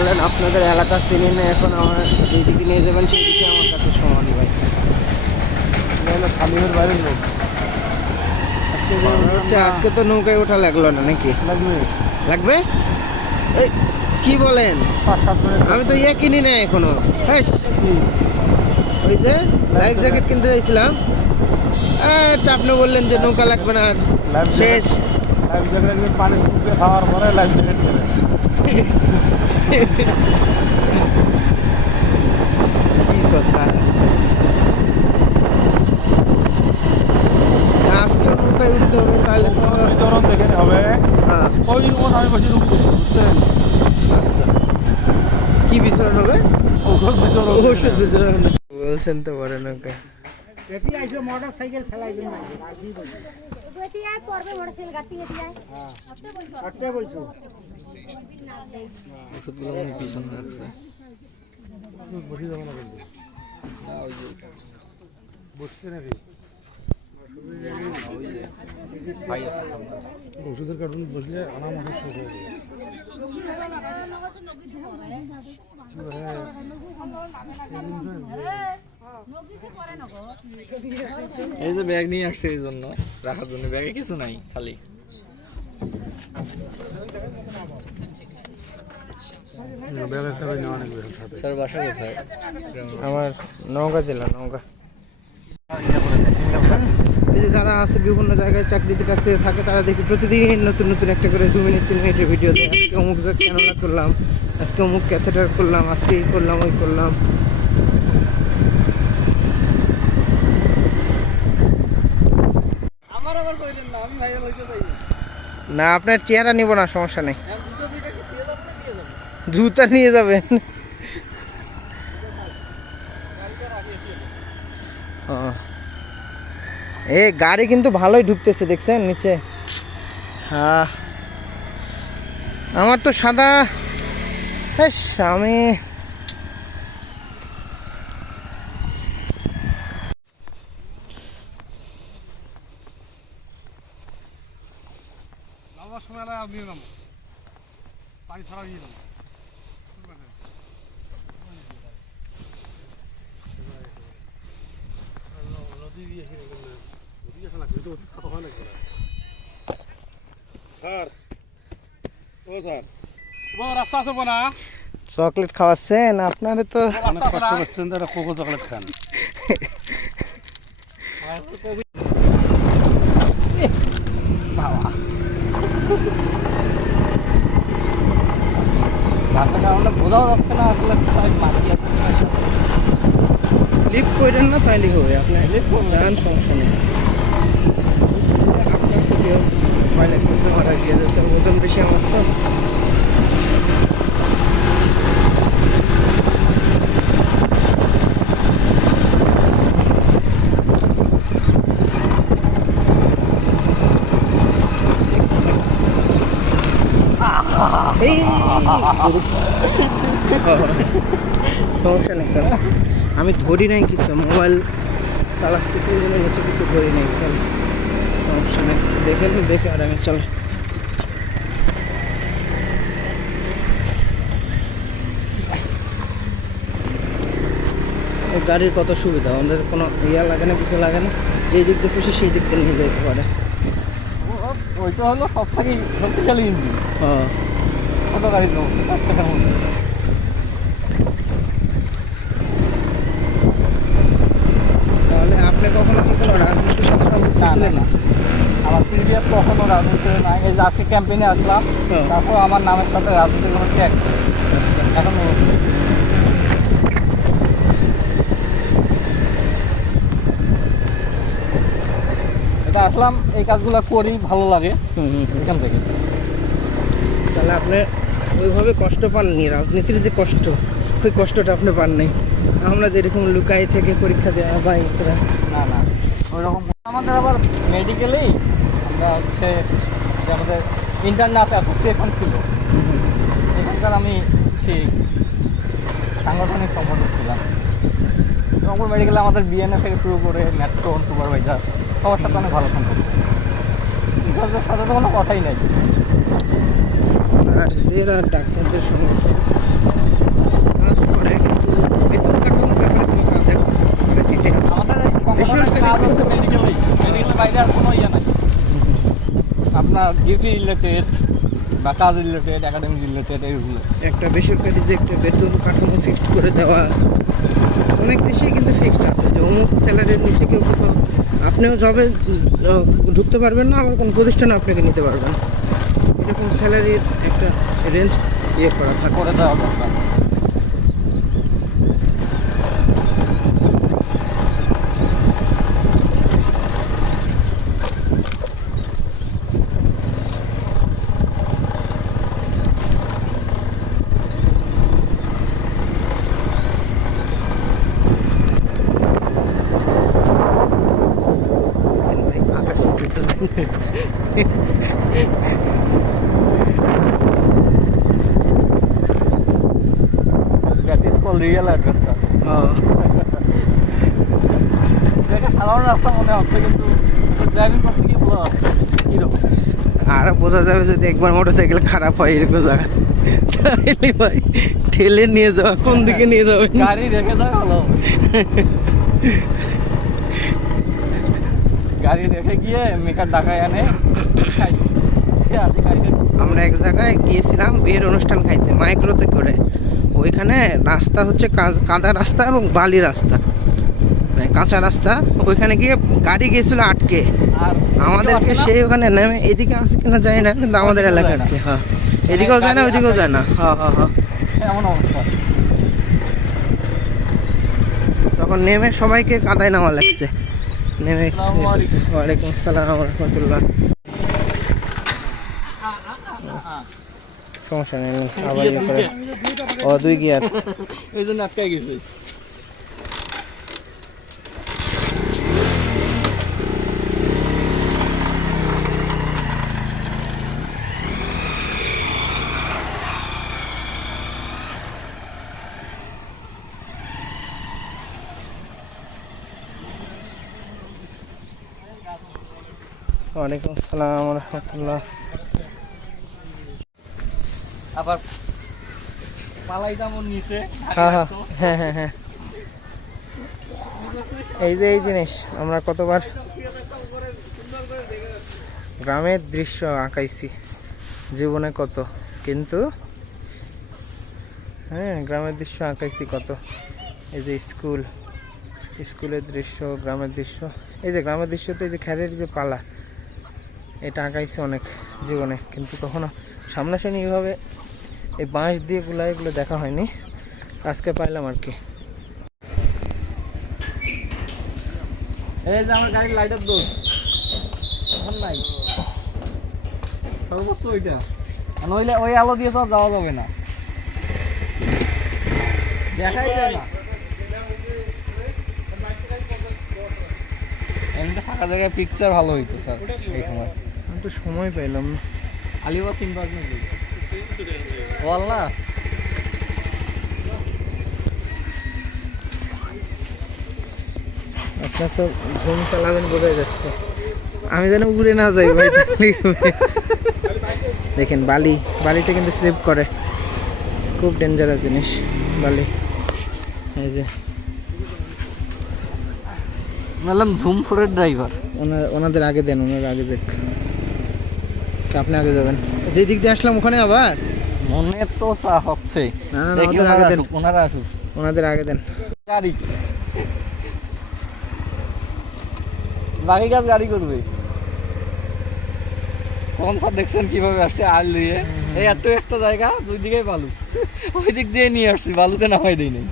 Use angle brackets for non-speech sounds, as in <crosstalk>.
বলেন আপনাদের এলাকা চিনি না এখন আমার যেদিকে নিয়ে যাবেন সেদিকে আমার কাছে সমান ভাই। খালিমের বাইরের লোক? হচ্ছে আজকে তো নৌকায় ওঠা লাগল না নাকি? লাগবে। লাগবে? এই কি বলেন? আমি তো ইয়ে কিনি না এখনও। হ্যাঁ ওই যে লাইফ জ্যাকেট কিনতে চাইছিলাম আপনি বললেন যে নৌকা লাগবে না। শেষ। লাইফ জ্যাকেট পানি খাওয়ার পরে লাইফ জ্যাকেট <laughs> কি কথা আজকে নৌকায় উঠতে হবে তাহলে তো বিতরণ দেখে হবে হ্যাঁ আমি বসে ঢুকবো বুঝছেন কি বিচরণ হবে ওষুধ বিতরণ ওষুধ বিচরণ বলছেন তো বড় নৌকা এটি আইসে মোটর সাইকেল চালাইবেন না এটিআই পড়বে মোটরসাইকেল গাড়ি এটিআই আটটা বলছো ওষুধগুলো মনে পিছনে রাখছে বসে যাব না কিন্তু বসছে নাকি ওষুধের কার্টুন বসলে আনা মাসে শেষ হয়ে যাবে এই যে ব্যাগ নিয়ে আসছে এই জন্য রাখার জন্য। ব্যাগে কিছু নাই খালি। স্যার বাসা কোথায়? আমার নৌকা ছিল নৌকা এই যে যারা আছে বিভিন্ন জায়গায় চাকরিতে টাকরিতে থাকে তারা দেখি প্রতিদিন নতুন নতুন একটা করে দু মিনিট তিন মিনিটের ভিডিও দেয়। আজকে অমুক ক্যানোলা করলাম আজকে অমুক ক্যাথেটার করলাম আজকে এই করলাম ওই করলাম আমার আবার কইলেন না, আপনার চেহারা নিব না, সমস্যা নেই। জুতা নিয়ে যাবেন। এ, গাড়ি কিন্তু ভালোই ঢুকতেছে, দেখছেন নিচে? হ্যাঁ আমার তো সাদা আমি নামার সময় আর নিয়ে নামো পানি ছাড়া নিয়ে নামো চকলেট খাওয়াচ্ছেন? আপনারে তো অনেক কষ্ট করছেন তারা কোকো চকলেট খান। <laughs> রাস্তাটা আমরা বোঝাও যাচ্ছে না আসলে কোথায় মাটি আছে স্লিপ করেন না। তাইলে হবে আপনি যান সমস্যা নেই। আপনার ওজন বেশি আমার তো এই সমস্যা নেই স্যার। আমি ধরি নাই কিছু মোবাইল চালাচ্ছি তো জন্য নিচে কিছু ধরি নাই স্যার। সমস্যা নেই। দেখে দেখে আর আমি চল। গাড়ির কত সুবিধা? আমাদের কোনো ইয়া লাগে না কিছু লাগে না? যেই দিক দিয়ে খুশি সেই দিক দিয়ে নিয়ে যেতে পারে। ওইটা হলো সব থেকে শক্তিশালী ইঞ্জিন। হ্যাঁ। ছোট গাড়ির মধ্যে চার চাকার মধ্যে তাহলে আপনি কখনো কি কোনো রাজনীতির সাথে না, না, ছিলেন? না। আমার প্রিভিয়াস কখনো রাজনীতি নাই। এই যে আজকে ক্যাম্পেইনে আসলাম। তারপর আমার নামের সাথে রাজনীতির কোনো ট্যাগ এখন এটা আসলাম এই কাজগুলো করি ভালো লাগে। এখান থেকে। তাহলে আপনি ওইভাবে কষ্ট পাননি, রাজনীতির যে কষ্ট, ওই কষ্টটা আপনি পান নাই আমরা যেরকম লুকাই থেকে পরীক্ষা দেওয়া বা না না, ওইরকম আমাদের আবার মেডিকেলেই আমরা হচ্ছে আমাদের ইন্টারনাস অ্যাসোসিয়েশন ছিল। এখানকার আমি সেই সাংগঠনিক সম্পাদক ছিলাম। রংপুর মেডিকেলে আমাদের বিএনএ থেকে শুরু করে মেট্রোন সুপারভাইজার সবার সাথে অনেক ভালো সম্পর্ক। সাথে তো কোনো কথাই নেই। নার্সদের আর ডাক্তারদের সংগঠন কাজ করে কিন্তু বেতন কাঠামোর ব্যাপারে কোনো কাজ এখন করে আর কোনো ইয়ে আপনার ডিউটি রিলেটেড বা কাজ রিলেটেড একাডেমিক রিলেটেড এইগুলো। একটা বেসরকারি যে একটা বেতন কাঠামো ফিক্সড করে দেওয়া অনেক দেশেই কিন্তু ফিক্সড আছে যে অমুক স্যালারির নিচে কেউ কোথাও আপনিও জবে ঢুকতে পারবেন না আবার কোনো প্রতিষ্ঠানে আপনাকে নিতে পারবেন এরকম স্যালারির একটা রেঞ্জ ইয়ে করা থাকে। করে দেওয়া দরকার। <laughs> রিয়েল অ্যাডভেঞ্চার সাধারণ রাস্তা মনে হচ্ছে কিন্তু ড্রাইভিং করতে গিয়ে বোঝা যাচ্ছে কীরকম। আর বোঝা যাবে যদি একবার মোটর সাইকেল খারাপ হয় এরকম জায়গা। তাহলে ভাই ঠেলে নিয়ে যাওয়া কোন দিকে নিয়ে যাবে? গাড়ি রেখে দেয় ভালো। গাড়ি রেখে গিয়ে মেকার ডাকায় আনে। আমরা এক জায়গায় গিয়েছিলাম বিয়ের অনুষ্ঠান খাইতে মাইক্রোতে করে। ওইখানে রাস্তা হচ্ছে কাদা রাস্তা এবং বালি রাস্তা। মানে কাঁচা রাস্তা। ওইখানে গিয়ে গাড়ি গিয়েছিল আটকে। আমাদেরকে সেই ওখানে নেমে এদিকে আসে কিনা যায় না কিন্তু আমাদের যায় আটকে হ্যাঁ। এদিকেও যায় না ওইদিকেও যায় না। হ্যাঁ হ্যাঁ হ্যাঁ। তখন নেমে সবাইকে কাদায় নামা লাগছে। নেমে ওয়ালাইকুম আসসালাম রহমতুল্লাহ। সমস্যা নেই আবার ইয়ে করে। ও দুই গিয়ার। <laughs> এই জন্য আটকাই গেছে। ওয়ালাইকুম আসসালাম রহমতুল্লাহ। আবার পালাই যেমন নিচে হ্যাঁ হ্যাঁ হ্যাঁ হ্যাঁ। এই যে এই জিনিস আমরা কতবার গ্রামের দৃশ্য আঁকাইছি জীবনে কত কিন্তু হ্যাঁ গ্রামের দৃশ্য আঁকাইছি কত। এই যে স্কুল স্কুলের দৃশ্য গ্রামের দৃশ্য। এই যে গ্রামের দৃশ্যতে এই যে খেলের যে পালা এটা আঁকাইছি অনেক জীবনে কিন্তু কখনো সামনাসামনি এইভাবে এই বাঁশ দিয়ে গুলা এগুলো দেখা হয়নি। আজকে পাইলাম আর কি। এই যে আমার গাড়ির লাইটার দোষ। এখন নাই। সর্বোচ্চ ওইটা। নইলে ওই আলো দিয়ে তো যাওয়া যাবে না। দেখাই যায় না। এমনিতে ফাঁকা জায়গায় পিকচার ভালো হইতো স্যার এই সময়। আমি তো সময় পাইলাম না। আলিবাগ তিন বল না। আপনার তো ধুম চালাবেন বোঝাই যাচ্ছে। আমি যেন উড়ে না যাই ভাই। দেখেন বালি। বালিতে কিন্তু স্লিপ করে। খুব ডেঞ্জারাস জিনিস বালি। এই যে। বললাম ধুমফুরের ড্রাইভার ওনার ওনাদের আগে দেন ওনার আগে দেখ। আপনি আগে যাবেন। যে দিক দিয়ে আসলাম ওখানে আবার? মনে তো চা হচ্ছে। আগে দেন। ওনারা আসুক। ওনাদের আগে দেন। গাড়ি। বাকি কাজ গাড়ি করবে। কোন স্যার দেখছেন কীভাবে আসছে আল দিয়ে এই এত একটা জায়গা দুই দিকেই বালু। <laughs> ওই দিক দিয়ে নিয়ে আসছি বালুতে হয় দিই নাই।